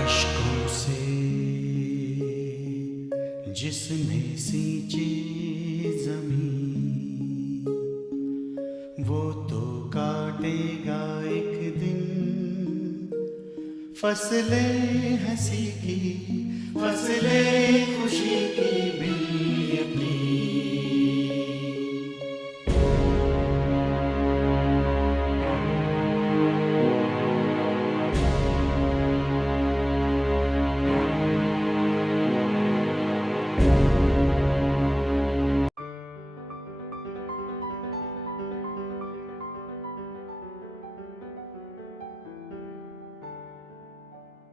अश्कों से जिसने सींची जमीन, वो तो काटेगा एक दिन फसलें हंसी की, फसलें खुशी की भी अपनी।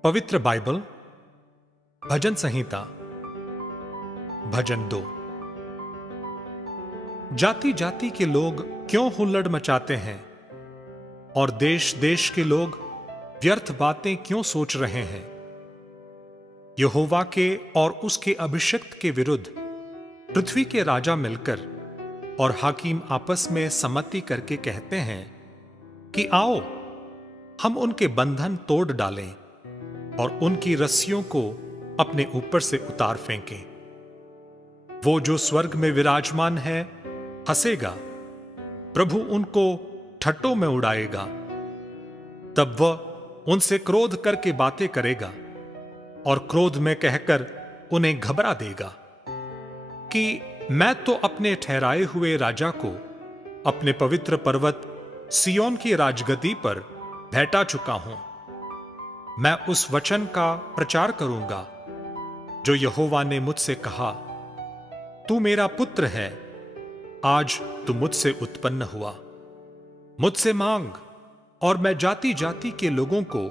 पवित्र बाइबल भजन संहिता भजन 2। जाति जाति के लोग क्यों हुल्लड़ मचाते हैं और देश देश के लोग व्यर्थ बातें क्यों सोच रहे हैं। यहोवा के और उसके अभिषिक्त के विरुद्ध पृथ्वी के राजा मिलकर और हाकिम आपस में सम्मति करके कहते हैं कि आओ हम उनके बंधन तोड़ डालें और उनकी रस्सियों को अपने ऊपर से उतार फेंकें। वो जो स्वर्ग में विराजमान है हंसेगा, प्रभु उनको ठट्टों में उड़ाएगा। तब वह उनसे क्रोध करके बातें करेगा और क्रोध में कहकर उन्हें घबरा देगा कि मैं तो अपने ठहराए हुए राजा को अपने पवित्र पर्वत सियोन की राजगद्दी पर बैठा चुका हूं। मैं उस वचन का प्रचार करूंगा जो यहोवा ने मुझसे कहा, तू मेरा पुत्र है, आज तू मुझसे उत्पन्न हुआ। मुझसे मांग और मैं जाति जाति के लोगों को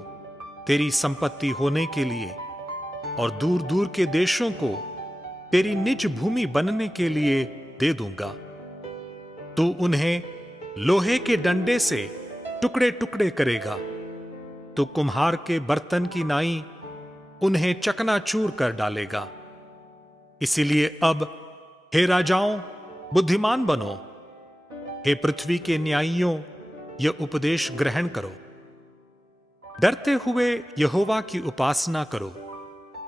तेरी संपत्ति होने के लिए और दूर दूर के देशों को तेरी निज भूमि बनने के लिए दे दूंगा। तू उन्हें लोहे के डंडे से टुकड़े टुकड़े करेगा, तो कुम्हार के बर्तन की नाई उन्हें चकनाचूर कर डालेगा। इसीलिए अब हे राजाओं बुद्धिमान बनो, हे पृथ्वी के न्यायियों यह उपदेश ग्रहण करो। डरते हुए यहोवा की उपासना करो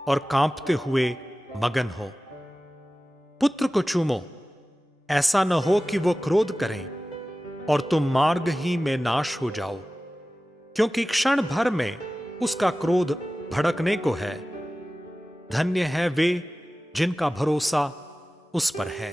और कांपते हुए मगन हो। पुत्र को चूमो, ऐसा न हो कि वो क्रोध करें और तुम मार्ग ही में नाश हो जाओ, क्योंकि क्षण भर में उसका क्रोध भड़कने को है। धन्य है वे जिनका भरोसा उस पर है।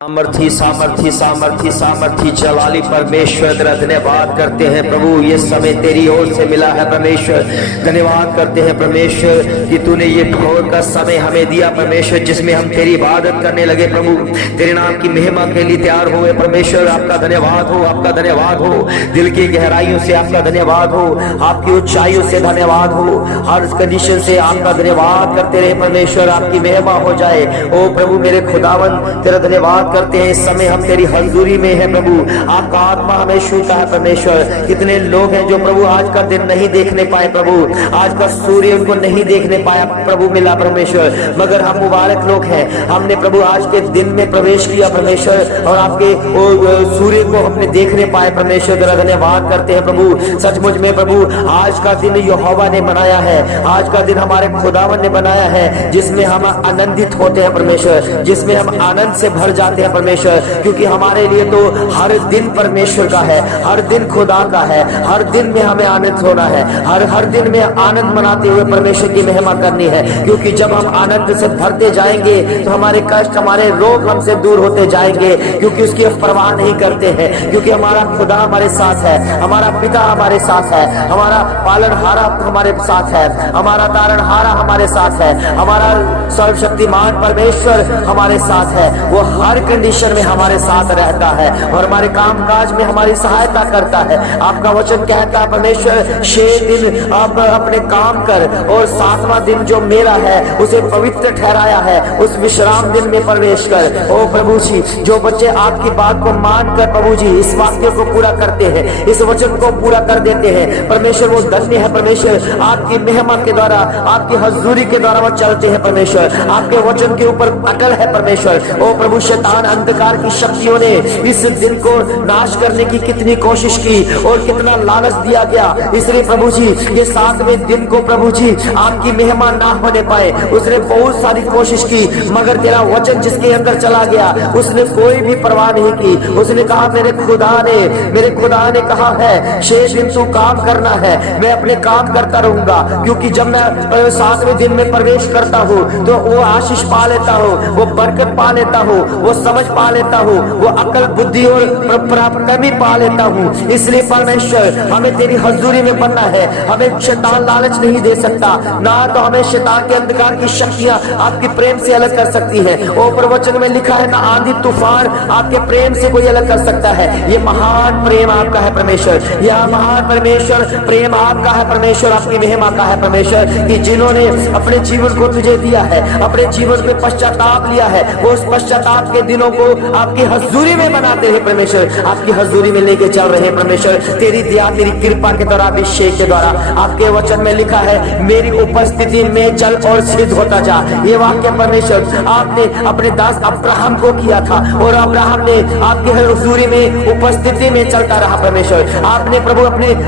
सामर्थी सामर्थी सामर्थी सामर्थी जलाली परमेश्वर तेरा धन्यवाद करते हैं प्रभु। ये समय तेरी ओर से मिला है परमेश्वर। धन्यवाद करते हैं परमेश्वर कि तूने ये भोर का समय हमें दिया परमेश्वर, जिसमें हम तेरी इबादत करने लगे प्रभु, तेरे नाम की महिमा के लिए तैयार हुए परमेश्वर। आपका धन्यवाद हो, आपका धन्यवाद हो। दिल की गहराइयों से आपका धन्यवाद हो, आपकी ऊंचाइयों से धन्यवाद हो। हर कंडीशन से आपका धन्यवाद करते रहे परमेश्वर, आपकी महिमा हो जाए। ओ प्रभु मेरे खुदावन तेरा धन्यवाद करते हैं। इस समय हम तेरी हजूरी में है प्रभु, आपका आत्मा हमें छूता है परमेश्वर। कितने लोग हैं जो प्रभु आज का दिन नहीं देखने पाए प्रभु, आज का सूर्य उनको नहीं देखने पाया प्रभु मिला परमेश्वर, मगर हम मुबारक लोग हैं। हमने प्रभु आज के दिन में प्रवेश किया परमेश्वर और आपके सूर्य को हमने देखने पाए परमेश्वर। तेरा धन्यवाद करते हैं प्रभु। सचमुच में प्रभु आज का दिन यहोवा ने बनाया है, आज का दिन हमारे खुदावन ने बनाया है, जिसमें हम आनंदित होते हैं परमेश्वर, जिसमें हम आनंद से भर जाते हैं परमेश्वर। क्योंकि हमारे लिए तो हर दिन परमेश्वर का है, हर दिन खुदा का है, हर दिन में हमें आनंद होना है, हर दिन में आनंद मनाते हुए परमेश्वर की महिमा करनी है। क्योंकि जब हम आनंद से भरते जाएंगे तो हमारे कष्ट, हमारे रोग हमसे दूर होते जाएंगे, क्योंकि उसकी परवाह नहीं करते हैं। क्योंकि हमारा खुदा हमारे साथ है, हमारा पिता हमारे साथ है, हमारा पालनहारा हमारे साथ है, हमारा तारणहारा हमारे साथ है, हमारा सर्वशक्तिमान परमेश्वर हमारे साथ है। वो हर कंडीशन में हमारे साथ रहता है और हमारे कामकाज में हमारी सहायता करता है। आपका वचन कहता है परमेश्वर 6 दिन आप अपने काम कर और 7वां दिन जो मेरा है उसे पवित्र ठहराया है, उस विश्राम दिन में प्रवेश कर। ओ प्रभु जी, जो बच्चे आपकी बात को मानकर प्रभु जी इस वाक्य को पूरा करते हैं, इस वचन को पूरा कर देते हैं परमेश्वर, वो धन्य है परमेश्वर। आपकी महिमा के द्वारा, आपकी हजूरी के द्वारा वो चलते हैं परमेश्वर, आपके वचन के ऊपर अटल है परमेश्वर। ओ प्रभु, शैतान अंधकार की शक्तियों ने इस दिन को नाश करने की कितनी कोशिश की और कितना लालच दिया गया, इसलिए प्रभु जी ये 7वें दिन को प्रभु जी आपकी महिमा ना होने पाए, उसने बहुत सारी कोशिश की, मगर तेरा वचन जिसके अंदर चला गया उसने कोई भी परवाह नहीं की। उसने कहा मेरे खुदा ने कहा है 6 दिन तू काम करना है, मैं अपने काम करता रहूंगा। क्योंकि जब मैं 7वें दिन में प्रवेश करता हूँ तो वो आशीष पा लेता हूँ, वो बरकत पा लेता हूँ, वो समझ पा लेता हूँ, वो अकल बुद्धि और कमी पा लेता हूँ। इसलिए परमेश्वर हमें तेरी हजूरी में बनना है। हमें शैतान लालच नहीं दे सकता, ना तो हमें शैतान के अंधकार की शक्तियां आपके प्रेम से अलग कर सकती है। ओ प्रवचन में लिखा है ना आंधी तूफान आपके प्रेम से कोई अलग कर सकता है। ये महान प्रेम आपका है परमेश्वर, यह महान परमेश्वर प्रेम आपका है परमेश्वर, आपकी महिमा का है परमेश्वर, कि जिन्होंने अपने जीवन को तुझे दिया है, अपने जीवन में पश्चाताप लिया है, वो उस पश्चाताप के दिनों को आपकी हजूरी में बनाते हैं परमेश्वर, आपकी हजूरी में लेके चल रहे हैं परमेश्वर। तेरी दया, तेरी कृपा के द्वारा, अभिषेक के द्वारा। आपके वचन में लिखा है मेरी उपस्थिति में चल और सिद्ध होता जा। ये वाक्य परमेश्वर आपने अपने दास अब्राहम को किया था और अब्राहम ने आपके हजूरी में उपस्थिति में चलता रहा परमेश्वर। आपने प्रभु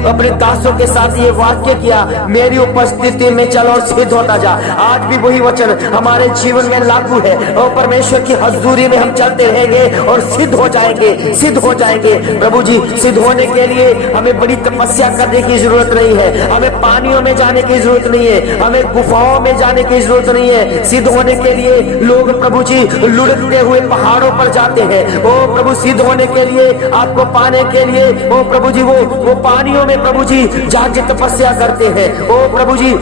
अपने दासों के साथ ये वाक्य किया, मेरी उपस्थिति में चल और सिद्ध होता जा। आज भी वही वचन हमारे जीवन में लागू है और परमेश्वर की हजूरी में हम चलते रहेंगे और सिद्ध हो जाएंगे, सिद्ध हो जाएंगे। प्रभु जी सिद्ध होने के लिए हमें बड़ी तपस्या करने की जरूरत नहीं है, हमें पानियों में जाने की जरूरत नहीं है, हमें गुफाओं में जाने की जरूरत नहीं है। सिद्ध होने के लिए लोग प्रभु जी लुढ़कते हुए पहाड़ों पर जाते हैं। ओ प्रभु, सिद्ध होने के लिए, आपको पाने के लिए ओ प्रभु जी वो पानियों में प्रभु जी जाके तपस्या करते हैं। ओ प्रभु जी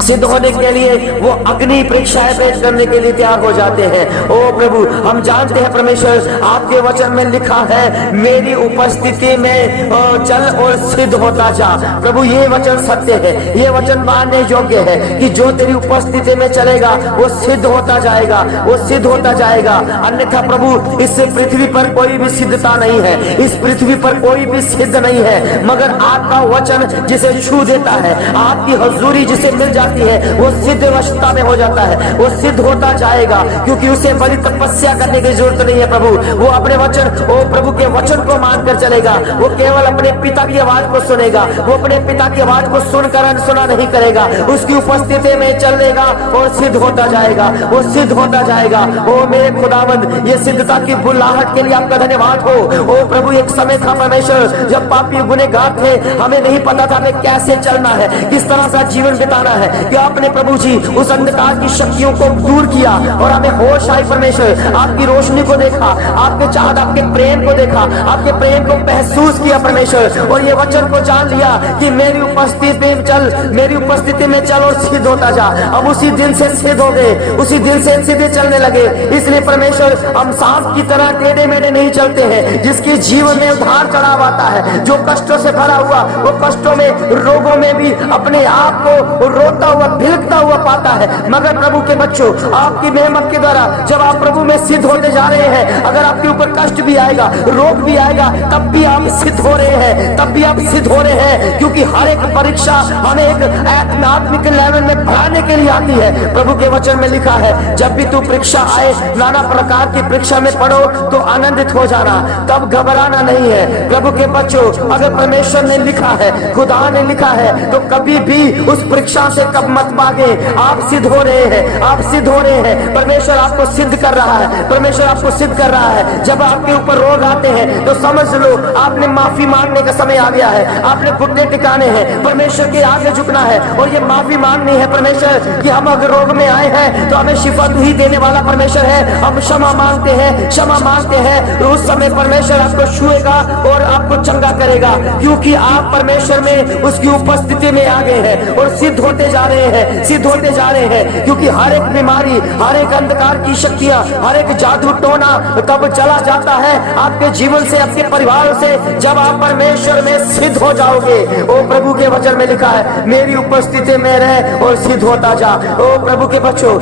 सिद्ध होने के लिए वो अग्नि परीक्षाएं पेश करने के लिए तैयार हो जाते हैं। ओ प्रभु, हम जानते हैं परमेश्वर आपके वचन में लिखा है मेरी उपस्थिति में चल और सिद्ध होता जा। प्रभु ये वचन सत्य है, ये वचन मानने योग्य है कि जो तेरी उपस्थिति में चलेगा वो सिद्ध होता जाएगा, वो सिद्ध होता जाएगा। अन्यथा प्रभु इस पृथ्वी पर कोई भी सिद्धता नहीं है, इस पृथ्वी पर कोई भी सिद्ध नहीं है, मगर आपका वचन जिसे छू देता है, आपकी हजूरी जिसे मिल जाती है, वो सिद्ध अवस्था में हो जाता है, वो सिद्ध होता जाएगा। क्योंकि उसे बड़ी तपस्या करने की जरूरत नहीं है प्रभु, वो अपने वचन, ओ प्रभु के वचन को मानकर चलेगा। वो केवल अपने पिता की आवाज को सुनेगा, वो अपने पिता की आवाज को सुनकर अनसुना नहीं करेगा, उसकी उपस्थिति में चलेगा और सिद्ध होता जाएगा, वो सिद्ध होता जाएगा। ओ मेरे खुदावंद, ये सिद्धता की बुलाहट के लिए आपका धन्यवाद हो। ओ प्रभु, एक समय था परमेश्वर जब पापी गुनहगार थे, हमें नहीं पता था हमें कैसे चलना है, किस तरह से जीवन बिताना है, कि आपने प्रभु जी उस अंधकार की शक्तियों को दूर किया और हमें होश आई परमेश्वर, आपकी रोशनी को देखा, आपके चाहत, आपके प्रेम को देखा, आपके प्रेम को महसूस किया परमेश्वर, और ये वचन को जान लिया कि मेरी उपस्थिति में चल, मेरी उपस्थिति में चल और सिद्ध होता जा। अब उसी दिन से सिद्ध हो गए, उसी दिन से सीधे चलने लगे। इसलिए परमेश्वर हम सांप की तरह टेढ़े मेढ़े नहीं चलते हैं, जिसके जीवन में उधार चढ़ाव आता है, जो कष्टों से भरा हुआ, वो कष्टों में, रोगों में भी अपने आप को रोता हुआ, भिलकता हुआ पाता है। मगर प्रभु के बच्चों, आपकी मेहनत के द्वारा जब आप प्रभु में सिद्ध होते जा रहे हैं, अगर आपके ऊपर कष्ट भी आएगा, रोग भी आएगा, तब भी आप सिद्ध हो रहे हैं, तब भी आप सिद्ध हो रहे हैं, क्योंकि हर एक परीक्षा हमें एक आत्मिक लेवल में बढ़ाने के लिए आती है। प्रभु के वचन में लिखा है, जब भी तू परीक्षा आए, नाना प्रकार की परीक्षा में पढ़ो तो आनंदित हो जाना, तब घबराना नहीं है। प्रभु के बच्चों, अगर परमेश्वर ने लिखा है, खुदा ने लिखा है, तो कभी भी उस परीक्षा से कब मत भागे। आप सिद्ध हो रहे हैं, आप सिद्ध हो रहे हैं। परमेश्वर आपको सिद्ध कर रहा है, परमेश्वर आपको सिद्ध कर रहा है। जब आपके ऊपर रोग आते हैं तो समझ लो आपने माफी मांगने का समय आ गया है, आपने घुटने टिकाने हैं, परमेश्वर के आगे झुकना है और ये माफी मांगनी है परमेश्वर कि हम अगर रोग में आए हैं तो हमें शिफा तू ही देने वाला परमेश्वर है। हम क्षमा मांगते हैं, क्षमा मांगते हैं, तो उस समय परमेश्वर आपको छुएगा और आपको चंगा करेगा, क्योंकि आप परमेश्वर में उसकी उपस्थिति में आ गए हैं और सिद्ध होते जा रहे हैं, सिद्ध होते जा रहे हैं। क्योंकि हर एक बीमारी, हर एक अंधकार की शक्तियां, हर एक जादू टोना तब चला जाता है आपके जीवन से, आपके परिवार से, जब आप परमेश्वर में सिद्ध हो जाओगे। ओ प्रभु के वचन में लिखा है, मेरी उपस्थिति में रह और सिद्ध होता जा। ओ प्रभु के बच्चों,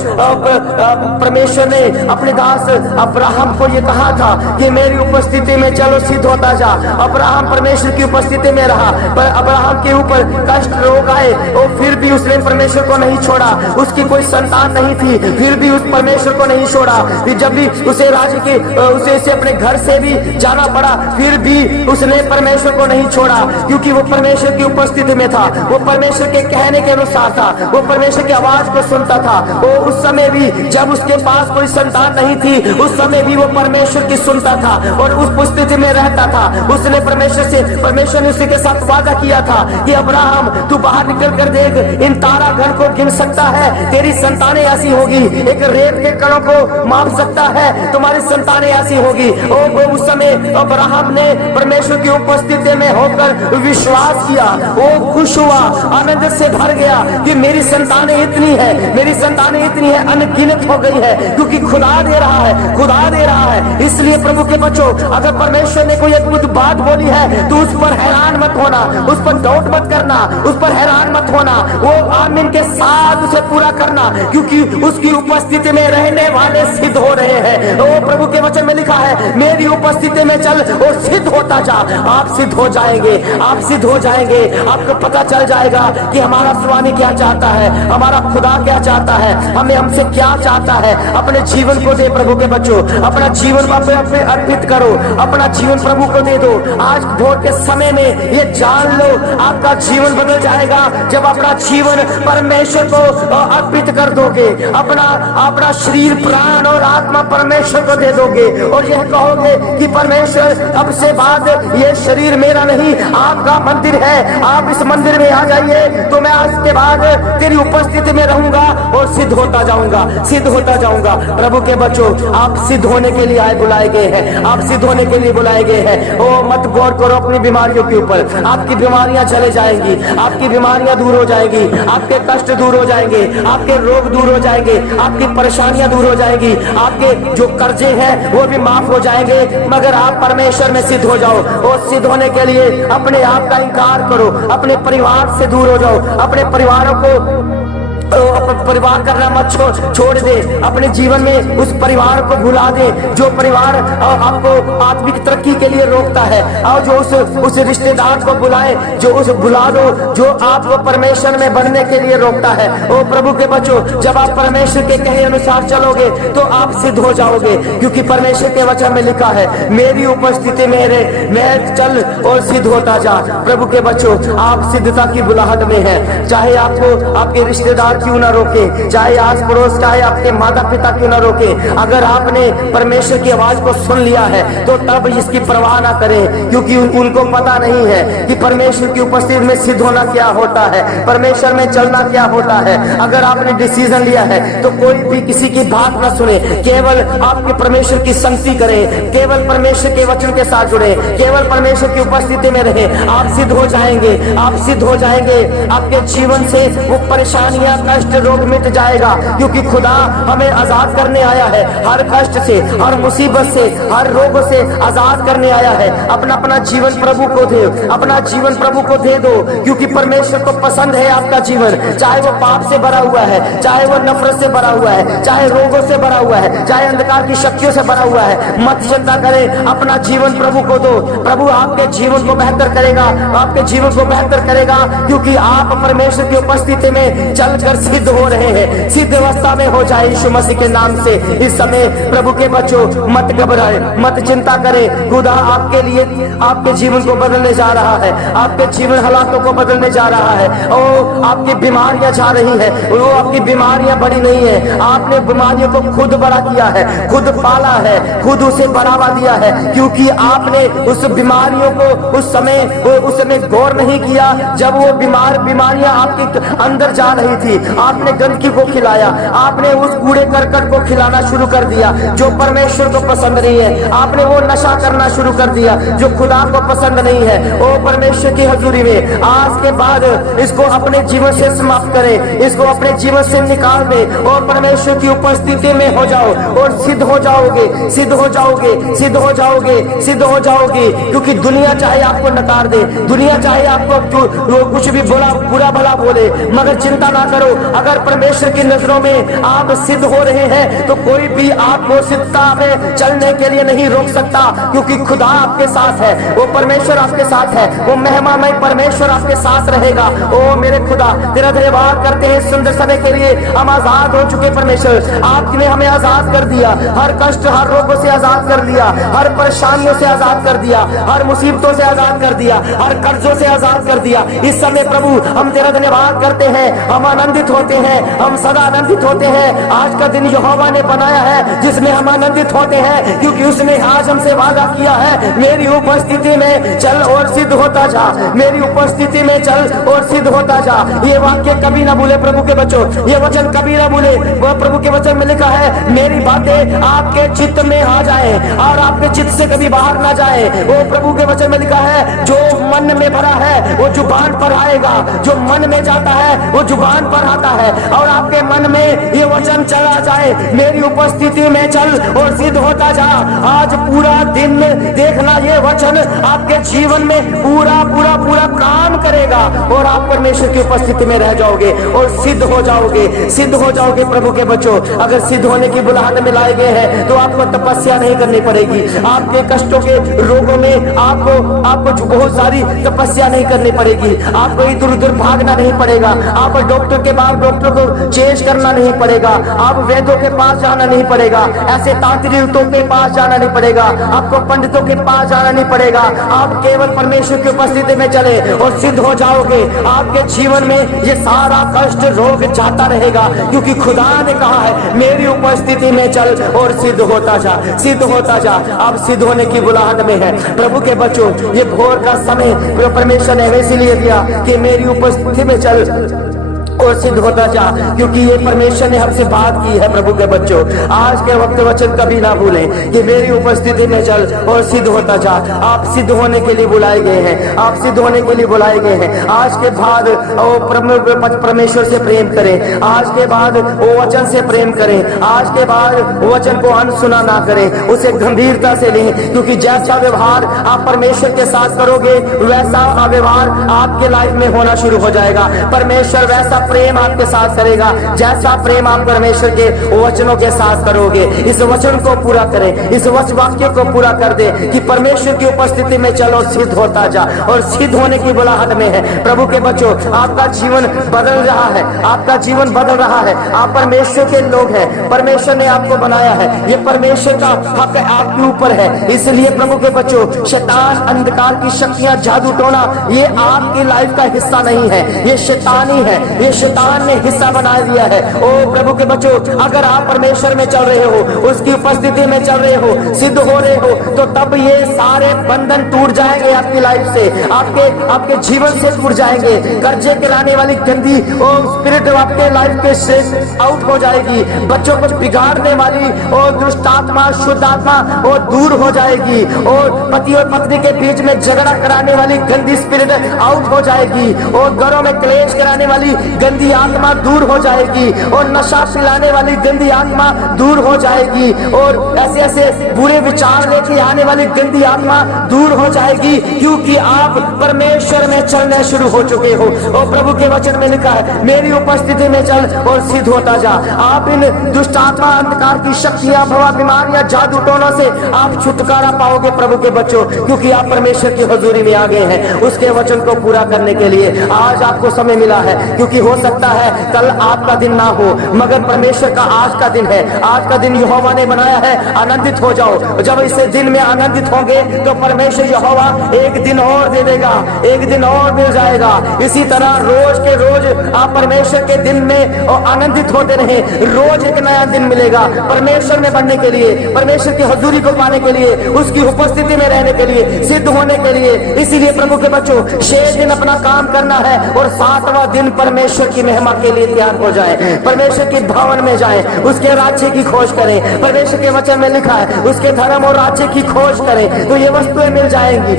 परमेश्वर ने अपने दास अब्राहम को ये कहा था कि मेरी उपस्थिति में चलो सिद्ध होता जा। अब्राहम परमेश्वर की उपस्थिति में रहा, पर अब्राहम के ऊपर कष्ट, रोग आए और फिर भी उसने परमेश्वर को नहीं छोड़ा। उसकी कोई संतान नहीं थी, फिर भी उस परमेश्वर को नहीं छोड़ा। जब भी उसे राज्य के उसे अपने घर से भी जाना पड़ा, फिर भी उसने परमेश्वर को नहीं छोड़ा, क्योंकि वो परमेश्वर की उपस्थिति में था, वो परमेश्वर के कहने के अनुसार था, वो परमेश्वर की आवाज को सुनता था। वो उस समय भी जब उसके पास कोई संतान नहीं थी, उस समय भी वो परमेश्वर की सुनता था और उस उपस्थिति में रहता था। उसने परमेश्वर ने उसी के साथ वादा किया था कि अब्राहम तू बाहर निकल कर देख, इन तारा घर को गिन सकता है, तेरी संतानें ऐसी होगी, एक रेत के कणों को माप सकता है, तुम्हारी संतानें ऐसी होगी। और उस समय अब्राहम ने परमेश्वर की उपस्थिति में होकर विश्वास किया, वो खुश हुआ, आनंद से भर गया कि मेरी संतानें इतनी है, मेरी संतानें इतनी है, अनगिनत हो गई है, क्योंकि खुदा दे रहा है, खुदा दे रहा है। इसलिए प्रभु के बच्चों, अगर परमेश्वर ने कोई अद्भुत बात बोली है तो उस पर हैरान मत होना, उस पर डाउट मत करना, उस पर हैरान मत होना, वो आमीन के साथ उसे पूरा करना, क्योंकि उसकी उपस्थिति में रहने वाले सिद्ध हो रहे हैं। वो प्रभु के वचन में लिखा है, मेरी उपस्थिति में चल और सिद्ध होता जा। आप सिद्ध हो जाएंगे, आप सिद्ध हो जाएंगे। आपको पता चल जाएगा कि हमारा स्वामी क्या चाहता है, हमारा खुदा क्या चाहता है, हमें हमसे क्या चाहता है। अपने जीवन को दे प्रभु के बच्चों, अपना जीवन अपने अर्पित करो, अपना जीवन प्रभु को दे दो। आज भोर के समय में ये जान लो, आपका जीवन बदल जाएगा जब अपना जीवन परमेश्वर को अर्पित कर दोगे, अपना शरीर, प्राण और आत्मा परमेश्वर को दे दोगे और यह कहोगे कि परमेश्वर अब से बाद ये शरीर मेरा नहीं, आपका मंदिर है, आप इस मंदिर में आ जाइए, तो मैं आज के बाद तेरी उपस्थिति में रहूंगा और सिद्ध होता जाऊंगा, सिद्ध होता जाऊंगा। प्रभु के बच्चों, आप सिद्ध होने के लिए बुलाए गए हैं, आप सिद्ध होने के लिए बुलाए गए हैं। ओ मत गौर करो अपनी बीमारियों के ऊपर, आपकी बीमारियां चले जाएंगी, आपकी बीमारियां दूर हो जाएंगी, आपके कष्ट दूर हो जाएंगे, आपके रोग दूर हो जाएंगे, आपकी परेशानियां दूर हो जाएंगी, आपके जो कर्जे हैं वो भी माफ हो जाएंगे। मगर आप परमेश्वर में सिद्ध हो जाओ, और सिद्ध होने के लिए अपने आप का इंकार करो, अपने परिवार से दूर हो जाओ, अपने परिवारों को परिवार करना मत छोड़ दे, अपने जीवन में उस परिवार को भुला दे जो परिवार आपको आत्मिक तरक्की के लिए रोकता है, और जो उस रिश्तेदार को भुला दो जो आपको परमेश्वर में बढ़ने के लिए रोकता है। ओ प्रभु के बच्चों, जब आप परमेश्वर के कहे अनुसार चलोगे तो आप सिद्ध हो जाओगे, क्योंकि परमेश्वर के वचन में लिखा है, मेरी उपस्थिति में रहे, मैं चल और सिद्ध होता जा। प्रभु के बच्चों, आप सिद्धता की बुलाहट में हैं, चाहे आपको आपके रिश्तेदार रिश्तेदार क्यों ना रोके, चाहे आस पड़ोस, चाहे आपके माता पिता क्यों ना रोके, अगर आपने परमेश्वर की आवाज को सुन लिया है तो तब इसकी परवाह ना करें, क्योंकि उनको पता नहीं है कि परमेश्वर की उपस्थिति में सिद्ध होना क्या होता है, परमेश्वर में चलना क्या होता है। अगर आपने डिसीजन लिया है तो कोई भी किसी की बात ना सुने, केवल आपके परमेश्वर की संगति करें, केवल परमेश्वर के वचन के साथ जुड़े, केवल परमेश्वर की उपस्थिति में रहे, आप सिद्ध हो जाएंगे, आप सिद्ध हो जाएंगे। आपके जीवन से वो परेशानियां, कष्ट, रोग मिट जाएगा, क्योंकि खुदा हमें आजाद करने आया है, हर कष्ट से, हर मुसीबत से, हर रोग से आजाद करने आया है। अपना अपना जीवन प्रभु को दे, अपना जीवन प्रभु को दे दो, क्योंकि परमेश्वर को पसंद है आपका जीवन, चाहे वो पाप से भरा हुआ है, चाहे वो नफरत से भरा हुआ है, चाहे रोगों से भरा हुआ है, चाहे अंधकार की शक्तियों से भरा हुआ है। मत चिंता करें, अपना जीवन प्रभु को दो, प्रभु आपके जीवन को बेहतर करेगा, आपके जीवन को बेहतर करेगा, क्योंकि आप परमेश्वर की उपस्थिति में चलकर सिद्ध हो रहे हैं। सिद्ध अवस्था में हो जाए यीशु मसीह के नाम से। इस समय प्रभु के बच्चों, मत घबराए, मत चिंता करें, खुदा आपके लिए आपके जीवन को बदलने जा रहा है, आपके जीवन हालातों को बदलने जा रहा है। ओ आपकी बीमारियां जा रही है, वो आपकी बीमारियां बड़ी नहीं है, आपने बीमारियों को खुद बड़ा किया है, खुद पाला है, खुद उसे बढ़ावा दिया है, क्योंकि आपने उस बीमारियों को उस समय गौर नहीं किया जब वो बीमारियां आपके अंदर जा रही थी। आपने गंदगी को खिलाया, आपने उस कूड़े करकट को खिलाना शुरू कर दिया जो परमेश्वर को पसंद नहीं है, आपने वो नशा करना शुरू कर दिया जो खुदा को पसंद नहीं है। ओ परमेश्वर की हजूरी में आज के बाद इसको अपने जीवन से समाप्त करें, इसको अपने जीवन से निकाल दे और परमेश्वर की उपस्थिति में हो जाओ और सिद्ध हो जाओगे, सिद्ध हो जाओगे, सिद्ध हो जाओगे, सिद्ध हो जाओगे। क्योंकि दुनिया चाहे आपको नकार दे, दुनिया चाहे आपको कुछ भी बुरा भला बोले, मगर चिंता ना करो, अगर परमेश्वर की नजरों में आप सिद्ध हो रहे हैं तो कोई भी आपको सिद्धता में चलने के लिए नहीं रोक सकता, क्योंकि खुदा आपके साथ है, वो परमेश्वर आपके साथ है, वो महिमामय परमेश्वर आपके साथ रहेगा। ओ मेरे खुदा, तेरा धन्यवाद करते हैं सुंदर समय के लिए। हम आजाद हो चुके परमेश्वर, आपने हमें आजाद कर दिया, हर कष्ट, हर रोगों से आजाद कर दिया, हर परेशानियों से आजाद कर दिया, हर मुसीबतों से आजाद कर दिया, हर कर्जों से आजाद कर दिया। इस समय प्रभु हम तेरा धन्यवाद करते हैं, हम आनंदित होते हैं, हम सदा आनंदित होते हैं। आज का दिन यहोवा ने बनाया है जिसमें हम आनंदित होते हैं, क्योंकि उसने आज हमसे वादा किया है, मेरी उपस्थिति में चल और सिद्ध होता जा, मेरी उपस्थिति में चल और सिद्ध होता जा। ये वाक्य कभी ना भूले प्रभु के बच्चों, ये वचन कभी ना भूले। वह प्रभु के वचन में लिखा है, मेरी बातें आपके चित्त में आ जाए और आपके चित्त से कभी बाहर ना जाए। वो प्रभु के वचन में लिखा है, जो मन में भरा है वो जुबान पर आएगा, जो मन में जाता है वो जुबान पर आता है। और आपके मन में ये वचन चला जाए, मेरी उपस्थिति में चल और सिद्ध होता जा। आज पूरा दिन देखना, ये वचन आपके जीवन में पूरा पूरा पूरा काम करेगा और आप परमेश्वर की उपस्थिति में रह जाओगे और सिद्ध हो जाओगे, सिद्ध हो जाओगे प्रभु के बच्चों। अगर सिद्ध होने की बुलाहट में लाए गए हैं तो आपको तपस्या नहीं करनी पड़ेगी, आपके कष्टों के रोगों में आपको बहुत सारी तपस्या नहीं करनी पड़ेगी, आपको इधर उधर भागना नहीं पड़ेगा, आप डॉक्टर के बाद डॉक्टर को चेंज करना नहीं पड़ेगा, आप वेदों के पास जाना नहीं पड़ेगा, ऐसे तांत्रिकों के पास जाना नहीं पड़ेगा, आपको पंडितों के पास जाना नहीं पड़ेगा। आप केवल परमेश्वर की उपस्थिति में चले और सिद्ध हो जाओगे। आपके जीवन में ये सारा कष्ट, रोग जाता रहेगा, क्योंकि खुदा ने कहा है, मेरी उपस्थिति में चल और सिद्ध होता जा, सिद्ध होता जा। आप सिद्ध होने की बुलाहट में है प्रभु के बच्चों। ये भोर का समय परमेश्वर ने वैसे लिए दिया कि मेरी उपस्थिति में चल और सिद्ध होता जा, क्योंकि ये परमेश्वर ने हमसे बात की है प्रभु के बच्चों। आज के वक्त वचन कभी ना भूलें कि मेरी उपस्थिति में चल और सिद्ध होता जा। आप सिद्ध होने के लिए बुलाए गए हैं, आप सिद्ध होने के लिए बुलाए गए हैं। आज के बाद परमेश्वर से प्रेम करें, आज के बाद वो वचन से प्रेम करें, आज के बाद वचन को अनसुना ना करें, उसे गंभीरता से लें, क्योंकि जैसा व्यवहार आप परमेश्वर के साथ करोगे वैसा व्यवहार आपके लाइफ में होना शुरू हो जाएगा। परमेश्वर वैसा प्रेम आपके साथ करेगा जैसा प्रेम आप परमेश्वर के वचनों के साथ करोगे। इस वचन को पूरा करें, इस वाक्य को पूरा कर दे कि परमेश्वर की उपस्थिति में चलो, सिद्ध होता जा और सिद्ध होने की बुलाहट में है प्रभु के बच्चों। आपका जीवन बदल रहा है, आपका जीवन बदल रहा है। आप परमेश्वर के लोग हैं, परमेश्वर ने आपको बनाया है, ये परमेश्वर का हक आपके ऊपर है। इसलिए प्रभु के बच्चों, शैतान, अंधकार की शक्तियां, जादू टोना, ये आपकी लाइफ का हिस्सा नहीं है, ये शैतानी है, ये शैतान ने हिस्सा बना दिया है। ओ प्रभु के बच्चों, अगर आप परमेश्वर में चल रहे हो, उसकी उपस्थिति में चल रहे हो, सिद्ध हो रहे हो, तो तब ये सारे बंधन टूट जाएंगे आपकी लाइफ से, आपके जीवन से टूट जाएंगे। कर्जे के लाने वाली गंदी ओ स्पिरिट आपके लाइफ के से आउट हो जाएगी। बच्चों को बिगाड़ने वाली और दुष्ट आत्मा, शुद्ध आत्मा वो दूर हो जाएगी। और पति और पत्नी के बीच में झगड़ा कराने वाली गंदी स्पिरिट आउट हो जाएगी। और घरों में क्लेश कराने वाली गंदी आत्मा दूर हो जाएगी। और नशा पिलाने वाली गंदी आत्मा दूर हो जाएगी। और ऐसे ऐसे बुरे विचार लेके आने वाली गंदी आत्मा दूर हो जाएगी, क्योंकि आप परमेश्वर में चलने शुरू हो चुके हो। और प्रभु के वचन में लिखा है, मेरी उपस्थिति में चल और सिद्ध होता जा। आप इन दुष्ट आत्मा, अंधकार की शक्तियां, भवा, बीमारियां, जादू टोनों से आप छुटकारा पाओगे प्रभु के बच्चों, क्योंकि आप परमेश्वर की हजूरी में आ गए हैं उसके वचन को पूरा करने के लिए। आज आपको समय मिला है, क्योंकि हो सकता है कल आपका दिन ना हो, मगर परमेश्वर का आज का दिन है। आज का दिन यहोवा ने बनाया है, आनंदित हो जाओ। जब इस दिन में आनंदित होंगे तो परमेश्वर यहोवा एक दिन और दे देगा, एक दिन और मिल जाएगा। इसी तरह रोज के रोज आप परमेश्वर के दिन में आनंदित होते रहे। रोज एक नया दिन मिलेगा परमेश्वर में बढ़ने के लिए, परमेश्वर की हजूरी को पाने के लिए, उसकी उपस्थिति में रहने के लिए, सिद्ध होने के लिए। इसीलिए प्रभु के बच्चों, 6 दिन अपना काम करना है और 7वां दिन परमेश्वर की महिमा के लिए तैयार हो जाए। परमेश्वर के भवन में जाए, उसके राज्य की खोज करें। परमेश्वर के वचन में लिखा है, उसके धर्म और राज्य की खोज करें तो ये वस्तुएं मिल जाएंगी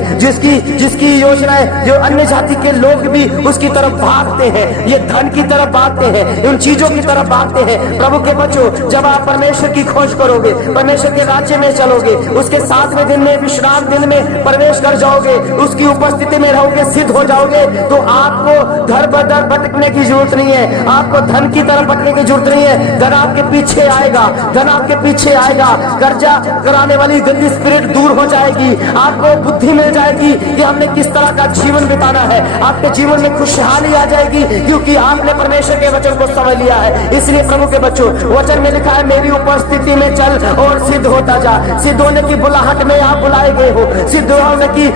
जिसकी योजनाएं, जो अन्य जाति के लोग भी उसकी तरफ भागते हैं, ये धन की तरफ भागते हैं, उन चीजों की तरफ भागते हैं। प्रभु के बच्चों, जब आप परमेश्वर की खोज करोगे, परमेश्वर के राज्य में चलोगे, उसके 7वें दिन में, विश्राम दिन में प्रवेश कर जाओगे, उसकी उपस्थिति में रहोगे, सिद्ध हो जाओगे, तो आपको दर बदर भटकने की जरूरत नहीं है। आपको धन की तरफ भटकने की जरूरत नहीं है। धन आपके पीछे आएगा, धन आपके पीछे आएगा। कर्जा कराने वाली गंदी स्पिरिट दूर हो जाएगी। आपको बुद्धि मिल जाएगी कि हमने किस तरह का जीवन बिताना है। आपके जीवन में खुशहाली आ जाएगी, क्योंकि आपने परमेश्वर के वचन को समझ लिया है। इसलिए प्रभु के बच्चों, वचन में लिखा है, मेरी उपस्थिति में चल और सिद्ध होता जा। सिद्ध होने की बुलाहट में आप बुलाए गए हो, सिद्ध होने की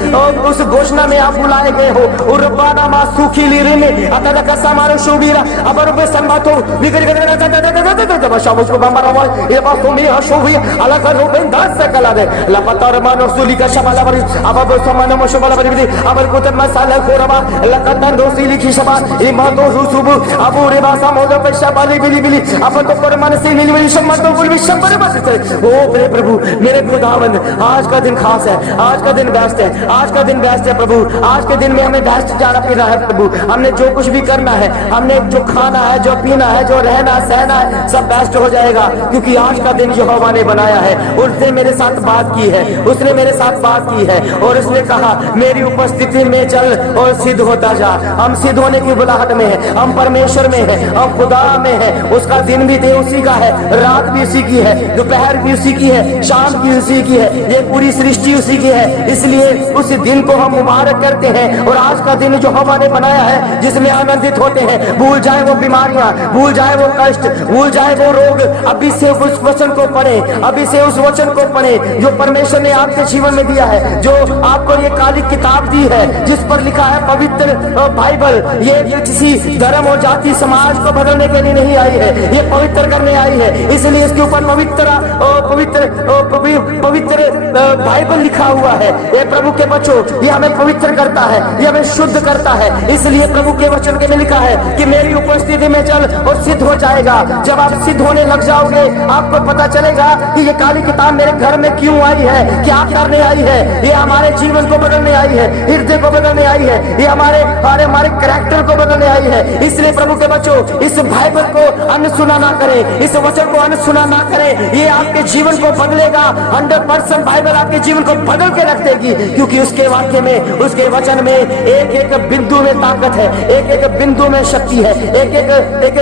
उस घोषणा में आप बुलाए गए हो। उर्बाना मा सूखी लीरे में अतः का समारो शोभीरा अबर पे संबातो विगर कर शाबुश को बंबारा हुआ ये बात तो मेरा शोभी अलग कर रोबें दास से कला दे लपतार मानो सुली का शमाला बरी अब समानो मशमाला बरी अबर को तन मसाला खोरमा लकतन दोसी लिखी शबा ये मातो रुसुबु अबू रे बासा मोदो पे शबाली बिली बिली अब तो परमान से मिली मिली शमतो बुल विश्व पर बस ओ मेरे प्रभु, मेरे खुदावंद, आज का दिन खास है, आज का दिन बेस्ट है, आज का दिन बेस्ट है प्रभु। आज के दिन में हमें बेस्ट जाना पीना है प्रभु। हमने जो कुछ भी करना है, हमने जो खाना है, जो पीना है, जो रहना सहना है, सब बेस्ट हो जाएगा, क्योंकि आज का दिन यहोवा ने बनाया है। उसने मेरे साथ बात की है, उसने मेरे साथ बात की है और उसने कहा, मेरी उपस्थिति में चल और सिद्ध होता जा। हम सिद्ध होने की बुलाहट में है, हम परमेश्वर में है, हम खुदा में है। उसका दिन भी दे उसी का है, रात भी उसी की है, दोपहर भी उसी की है, शाम भी उसी की है, ये पूरी सृष्टि उसी की है। इसलिए उस दिन को हम मुबारक करते हैं। और आज का दिन जो यहोवा ने बनाया है, जिसमें आनंदित होते हैं, भूल जाए वो बीमारियां, भूल जाए वो कष्ट, भूल जाए वो रोग। अभी से उस वचन को पढ़े, अभी से उस वचन को पढ़े जो परमेश्वर ने आपके जीवन में दिया है, जो आपको ये काली किताब दी है, जिस पर लिखा है पवित्र बाइबल। ये किसी धर्म और जाति समाज को बदलने के लिए नहीं आई है, ये पवित्र करने आई है। इसलिए इसके ऊपर पवित्र बाइबल लिखा हुआ है। ये प्रभु के बच्चों, ये हमें पवित्र करता है, ये हमें शुद्ध करता है। इसलिए प्रभु के वचन के में लिखा है कि मेरी उपस्थिति में चल और सिद्ध हो जाएगा। जब आप सिद्ध होने लग जाओगे, आपको पता चलेगा कि ये काली किताब मेरे घर में क्यों आई है, क्या करने आई है। ये हमारे जीवन को बदलने आई है, हृदय को बदलने आई है, ये हमारे कैरेक्टर को बदलने आई है। इसलिए प्रभु के बच्चों, इस बाइबल को अनसुना ना करें, इस वचन को अनसुना ना करें। ये आपके जीवन को बदलेगा। 100% बाइबल आपके जीवन को बदल के रख देगी, क्योंकि उसके वाक्य में, उसके वचन में एक एक बिंदु में ताकत है, एक एक बिंदु में शक्ति है, एक एक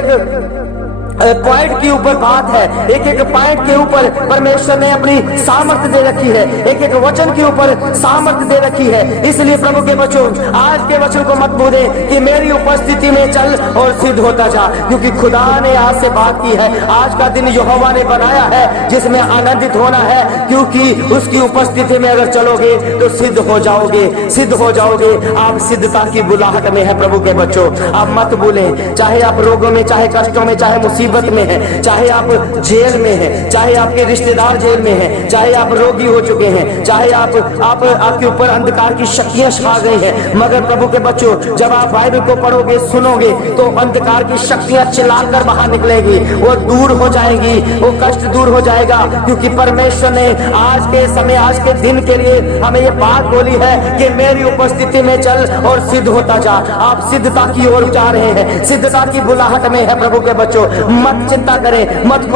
पॉइंट के ऊपर बात है, एक एक पॉइंट के ऊपर परमेश्वर ने अपनी सामर्थ्य दे रखी है, एक एक वचन के ऊपर सामर्थ्य दे रखी है। इसलिए प्रभु के बच्चों, आज के वचन को मत भूले कि मेरी उपस्थिति में चल और सिद्ध होता जा, क्योंकि खुदा ने आज से बात की है। आज का दिन यहोवा ने बनाया है जिसमें आनंदित होना है, क्योंकि उसकी उपस्थिति में अगर चलोगे तो सिद्ध हो जाओगे, सिद्ध हो जाओगे। आप सिद्धता की बुलाहट में है प्रभु के बच्चों, आप मत भूलें। चाहे आप रोगों में, चाहे कष्टों में, चाहे मुसीबत में है, चाहे आप जेल में हैं, चाहे आपके रिश्तेदार जेल में हैं, चाहे आप रोगी हो चुके हैं, चाहे आपके ऊपर अंधकार की शक्तियां छा गई हैं, मगर प्रभु के बच्चों, जब आप बाइबल को पढ़ोगे, सुनोगे, तो अंधकार की शक्तियां चिल्लाकर बाहर निकलेगी, वो दूर हो जाएगी, वो कष्ट दूर हो जाएगा, क्योंकि परमेश्वर ने आज के समय, आज के दिन के लिए हमें ये बात बोली है कि मेरी उपस्थिति में चल और सिद्ध होता जा। आप सिद्धता की ओर जा रहे हैं, सिद्धता की बुलाहट में है प्रभु के बच्चों। मत चिंता करें, मत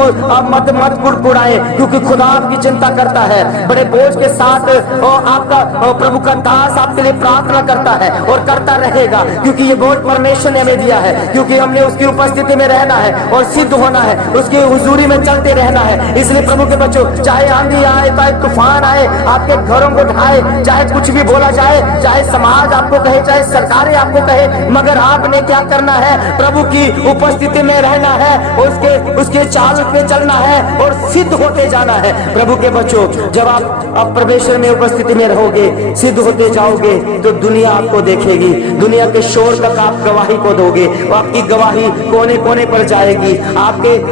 कुड़कुड़ाएं, क्योंकि खुदा आपकी चिंता करता है। बड़े बोझ के साथ आपका प्रभु का दास आपके लिए प्रार्थना करता है और करता रहेगा, क्योंकि ये बोझ परमेश्वर ने हमें दिया है, क्योंकि हमने उसकी उपस्थिति में रहना है और सिद्ध होना है, उसकी हुजूरी में चलते रहना है। इसलिए प्रभु के बच्चों, चाहे आंधी आए, चाहे तूफान आए, आपके घरों को ढाए, चाहे कुछ भी बोला जाए, चाहे समाज आपको कहे, चाहे सरकारें आपको कहे, मगर आपने क्या करना है? प्रभु की उपस्थिति में रहना है, उसके चाल पे चलना है और सिद्ध होते जाना है। प्रभु के बच्चों, जब आप परमेश्वर में उपस्थिति में रहोगे, सिद्ध होते जाओगे, तो दुनिया आपको देखेगी, दुनिया के शोर तक आप गवाही को दोगे, आपकी गवाही कोने कोने पर जाएगी।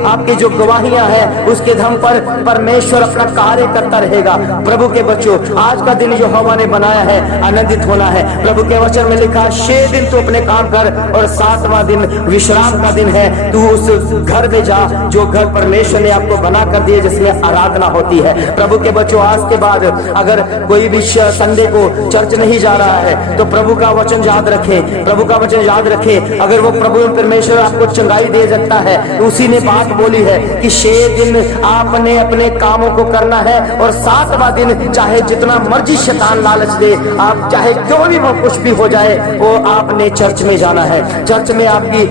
आपके जो गवाहियां हैं, उसके दम पर परमेश्वर अपना कार्य करता रहेगा। प्रभु के बच्चों, आज का दिन जो यहोवा ने बनाया है, आनंदित होना है। प्रभु के वचन में लिखा, 6 दिन तू अपने काम कर और 7वां दिन विश्राम का दिन है। तू उस घर में जा जो घर परमेश्वर ने आपको बना कर दिए, जिसमें आराधना होती है। प्रभु के बच्चों, आज के बाद अगर कोई भी संडे को चर्च नहीं जा रहा है, तो प्रभु का वचन याद रखें, प्रभु का वचन याद रखें। अगर वो प्रभु परमेश्वर आपको चंगाई दे सकता है, तो उसी ने बात बोली है कि 6 दिन आपने अपने कामों को करना है और 7वां दिन चाहे जितना मर्जी शैतान लालच दे, आप चाहे क्यों भी कुछ भी हो जाए, वो आपने चर्च में जाना है। चर्च में आपकी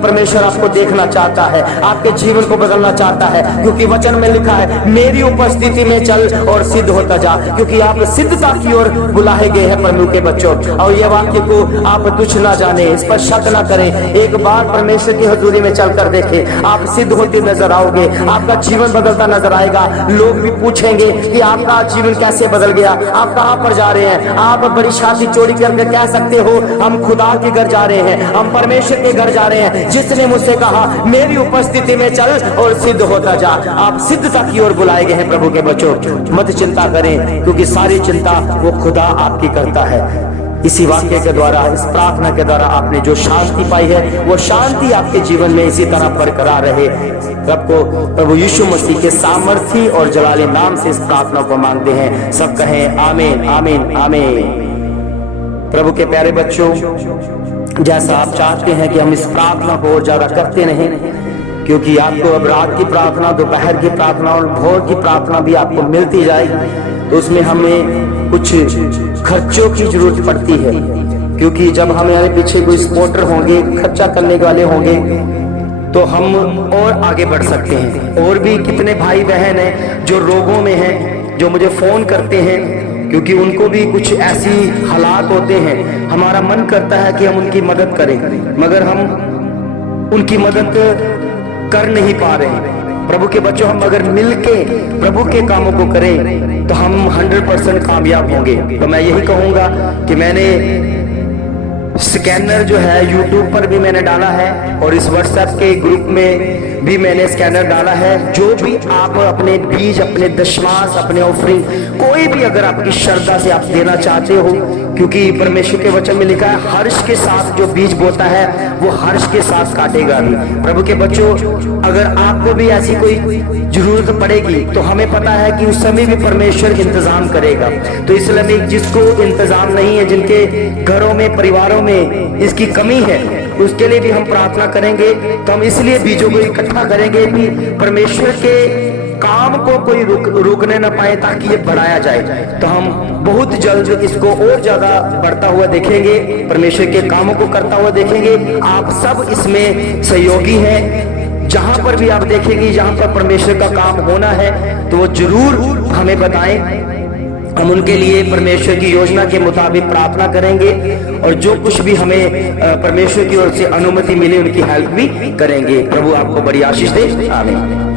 परमेश्वर आपको देखना चाहता है, आपके जीवन को बदलना चाहता है, क्योंकि वचन में लिखा है, मेरी उपस्थिति में चल और सिद्ध होता जा, क्योंकि आप सिद्धता की ओर बुलाए गए हैं प्रभु के बच्चों। और ये वाक्य को आप तुच्छ ना जाने, इस पर शक ना करें। एक बार परमेश्वर की हजूरी में चलकर देखें, आप सिद्ध होते नजर आओगे, आपका जीवन बदलता नजर आएगा। लोग भी पूछेंगे कि आपका जीवन कैसे बदल गया, आप कहां पर जा रहे हैं? आप बड़ी छाती चोरी करके कह सकते हो, हम खुदा के घर जा रहे हैं, हम परमेश्वर के घर जा रहे हैं, जिसने मुझसे कहा मेरी उपस्थिति में चल और सिद्ध होता जा। आप सिद्धता की ओर बुलाए गए हैं प्रभु के बच्चों। मत चिंता करें, क्योंकि सारी चिंता वो खुदा आपकी करता है। इसी वाक्य के द्वारा, इस प्रार्थना के द्वारा आपने जो शांति पाई है, वो शांति आपके जीवन में इसी तरह बरकरार रहे। प्रभु यीशु मसीह के सामर्थी और जलाली नाम से इस प्रार्थना को मांगते हैं। सब कहें आमीन, आमीन, आमीन। प्रभु के प्यारे बच्चों, जैसा आप चाहते हैं कि हम इस प्रार्थना को और ज्यादा करते रहें, क्योंकि आपको अब रात की प्रार्थना, दोपहर की प्रार्थना और भोर की प्रार्थना भी आपको मिलती जाएगी, तो उसमें हमें कुछ खर्चों की जरूरत पड़ती है। क्योंकि जब हमारे पीछे कोई सपोर्टर होंगे, खर्चा करने वाले होंगे, तो हम और आगे बढ़ सकते हैं। और भी कितने भाई बहन हैं जो रोगों में हैं, जो मुझे फोन करते हैं, क्योंकि उनको भी कुछ ऐसी हालात होते हैं, हमारा मन करता है कि हम उनकी मदद करें, मगर हम उनकी मदद कर नहीं पा रहे। प्रभु के बच्चों, हम अगर मिलके प्रभु के कामों को करें तो हम 100% कामयाब होंगे। तो मैं यही कहूंगा कि मैंने स्कैनर जो है YouTube पर भी मैंने डाला है, और इस WhatsApp के ग्रुप में भी मैंने स्कैनर डाला है। जो भी आप अपने बीज, अपने दशमांश, अपने ऑफरिंग, कोई भी अगर आपकी श्रद्धा से आप देना चाहते हो, क्योंकि परमेश्वर के वचन में लिखा है, हर्ष के साथ जो बीज बोता है वो हर्ष के साथ काटेगा भी। प्रभु के बच्चों, अगर आपको भी ऐसी कोई जरूरत पड़ेगी, तो हमें पता है कि उस समय भी परमेश्वर इंतजाम करेगा। तो इसलिए जिसको इंतजाम नहीं है, जिनके घरों में, परिवारों में इसकी कमी है, उसके लिए भी हम प्रार्थना करेंगे। तो हम इसलिए बीजों को इकट्ठा करेंगे कि परमेश्वर के काम को कोई रोकने न पाए, ताकि ये बढ़ाया जाए। तो हम बहुत जल्द इसको और ज्यादा बढ़ता हुआ देखेंगे, परमेश्वर के कामों को करता हुआ देखेंगे। आप सब इसमें सहयोगी हैं। जहां पर भी आप देखेंगे जहां पर परमेश्वर का काम होना है तो वो जरूर हमें बताएं, हम उनके लिए परमेश्वर की योजना के मुताबिक प्रार्थना करेंगे और जो कुछ भी हमें परमेश्वर की ओर से अनुमति मिले उनकी हेल्प भी करेंगे। प्रभु आपको बड़ी आशीष दे। आमीन।